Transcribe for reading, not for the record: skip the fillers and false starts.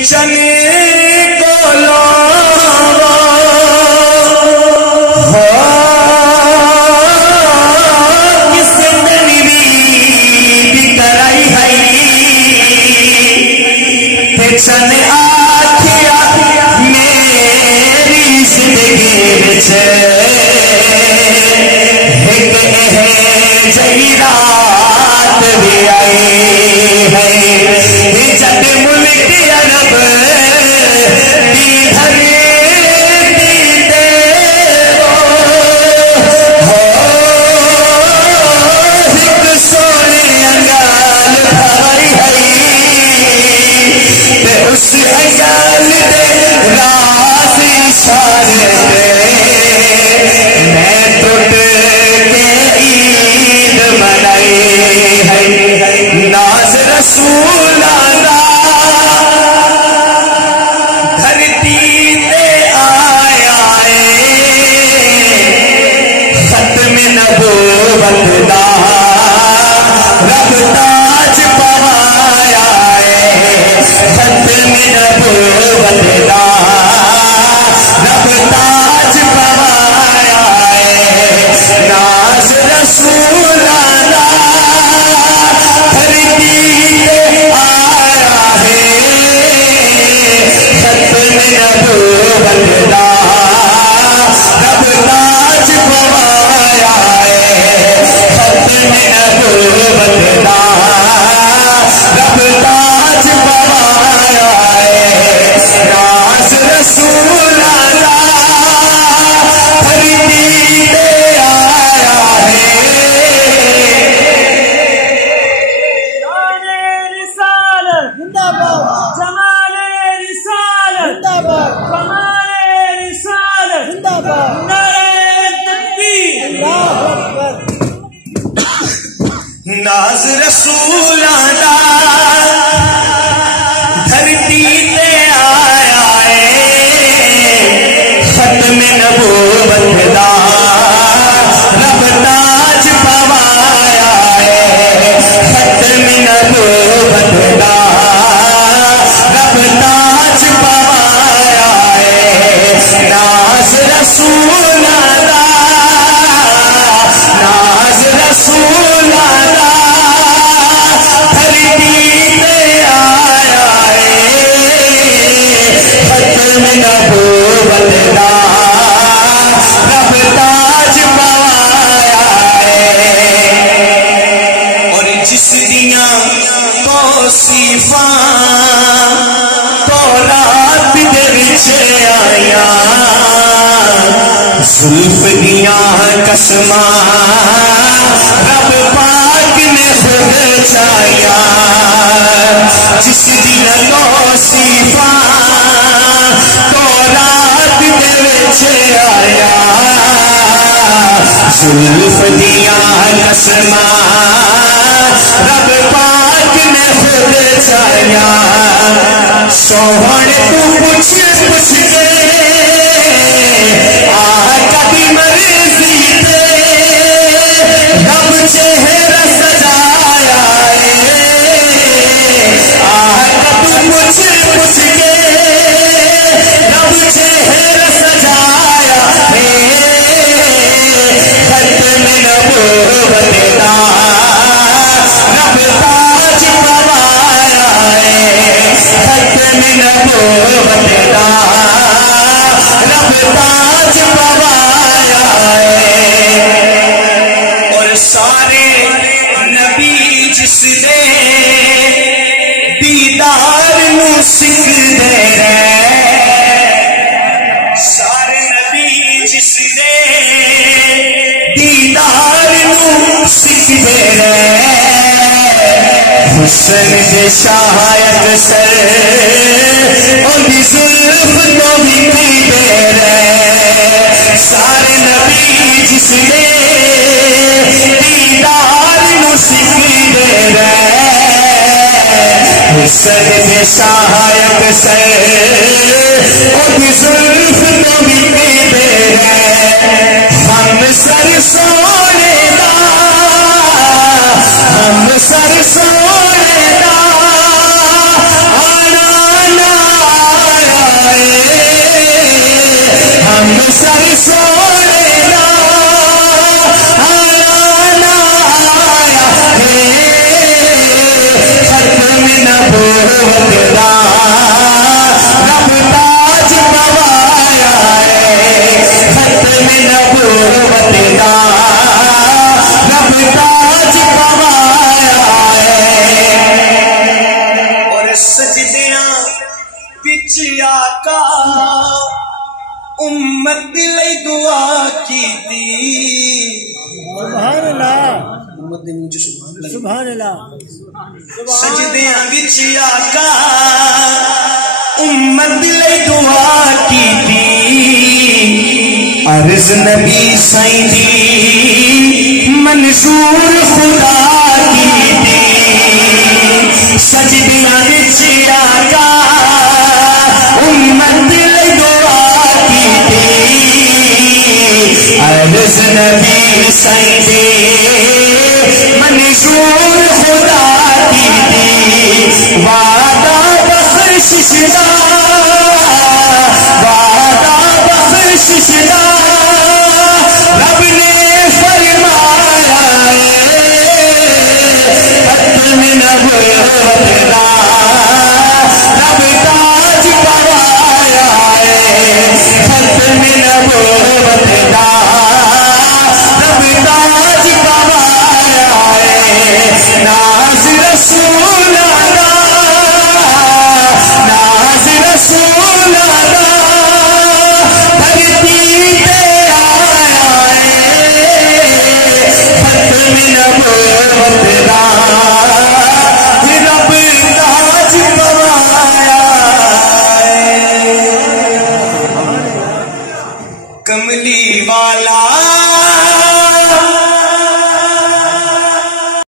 چنے کو لو کس دنوی بھی کرائی ہے تے چنے آکھیا میری زندگی وچ ایک جئی رات بھی آئی ہے جب ملک عرب دی دھرے دیتے ہو ایک سونے انگال بھائی ہے تے اس انگال دے راز اشارے میں ٹوٹ کے عید منائی ہے ناز رسول اللہ دھرتی تے آیا ہے ختم نبوت دا رب تاج پوایا ہے ختم نبوت دا رب تاج پوایا ہے ناز رسول اللہ دھرتی تے آیا ہے ختم نبوت دا رب تاج پوایا ہے ختم نبوت دا رب تاج پوایا ہے ناز رسول اللہ دھرتی تے آیا ہے شان رسالت زندہ باد جمال رسالت زندہ باد کمال رسالت زندہ باد نعرہ تکبیر اللہ اکبر ناز رسول اللہ دھرتی تے آیا ہے ختم نبوت دا رب تاج پوایا ہے ختم نبوت دا رب تاج پوایا ہے ناز رسول اللہ ناز رسول اللہ دھرتی تے آیا ہے ختم نبوت دا رب تاج پوایا ہے اور جس دیاں توصیفاں تورات دے وچ آیا زلف دیاں قسماں رب پاک نے خود چاہیا جس دیاں توصیفاں تورات دے وچ آیا زلف دیاں قسماں رب پاک نے خود چاہیا سوہنے تو پوچھ پوچھ کے آقا دی مرضی تے رب چہرہ سجایا ہے آقا تو پوچھ پوچھ کے رب چہرہ سجایا ہے ختم نبوت دا رب تاج پوایا ہے ختم نبوت دا رب تاج پوایا ہے اور سارے نبی جس دے دیدار نو سکھدے رہے سارے نبی جس دے دیدار نو سکھدے رہے حسن دے شاید سر اندھی زلف تو بھی پیدے رہے سارے نبی جس نے دیدار نو سکھدے رہے حسن دے شاید سر اندھی زلف تو بھی پیدے رہے ہم سر سونے دا ہم سر سونے دا آنا سجدیاں وچ آقا امت لئی دعا کیتی سبحان اللہ امت دے منہ سبحان اللہ سجدیاں وچ آقا امت لئی دعا کیتی عرض نبی سائیں دی منظور خدا کیتی سجدیاں وچ آقا امت لئی دعا کیتی عرض نبی سائیں دی منظور خدا کیتی وعدہ بخشش دا وعدہ بخشش دا رب نے فرمایا ختم نبوت دا رب تاج پوایا ختم نبوت دا رب تاج پوایا ناز رسول ناز رسول دھرتی پہ آیا ختم نبوت دا رب تاج پوایا کملی والا